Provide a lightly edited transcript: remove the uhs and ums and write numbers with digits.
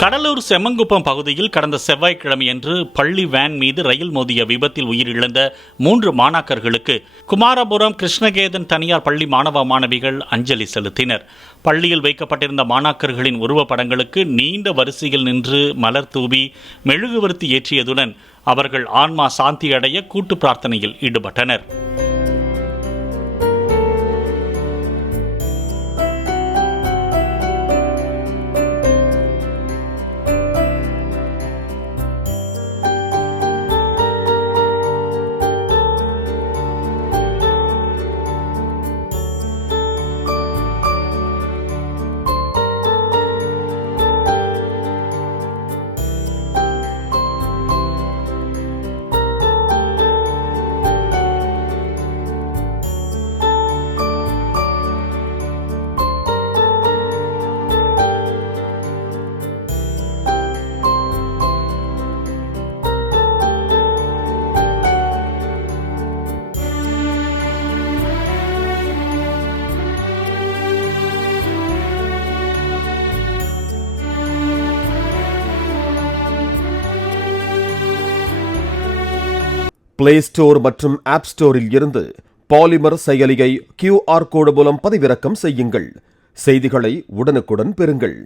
கடலூர் செம்மங்குப்பம் பகுதியில் கடந்த செவ்வாய்க்கிழமையன்று பள்ளி வேன் மீது ரயில் மோதிய விபத்தில் உயிரிழந்த 3 மாணாக்கர்களுக்கு குமாரபுரம் கிருஷ்ணகேதன் தனியார் பள்ளி மாணவ மாணவிகள் அஞ்சலி செலுத்தினர். பள்ளியில் வைக்கப்பட்டிருந்த மாணாக்கர்களின் உருவப்படங்களுக்கு நீண்ட வரிசையில் நின்று மலர் தூவி மெழுகுவர்த்தி ஏற்றியதுடன் அவர்கள் ஆன்மா சாந்தியடைய கூட்டு பிரார்த்தனையில் ஈடுபட்டனர். பிளே ஸ்டோர் மற்றும் ஆப் ஸ்டோரில் இருந்து பாலிமர் செயலியை QR கோடு மூலம் பதிவிறக்கம் செய்யுங்கள். செய்திகளை உடனுக்குடன் பெறுங்கள்.